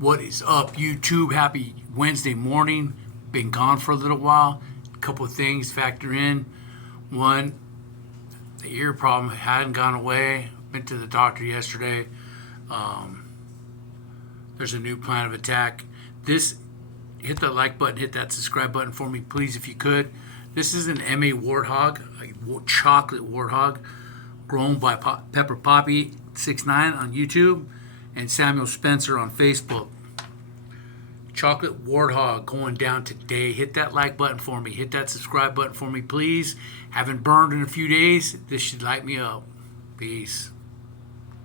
What is up, YouTube? Happy Wednesday morning. Been gone for a little while. A couple of things factor in. One, the ear problem hadn't gone away. Went to the doctor yesterday. There's a new plan of attack. Hit that like button, hit that subscribe button for me, please, if you could. This is an MA Warthog, a chocolate Warthog, grown by Pepper Poppy 69 on YouTube and Samuel Spencer on Facebook. Chocolate Warthog going down today. Hit that like button for me. Hit that subscribe button for me, please. Haven't burned in a few days. This should light me up. Peace.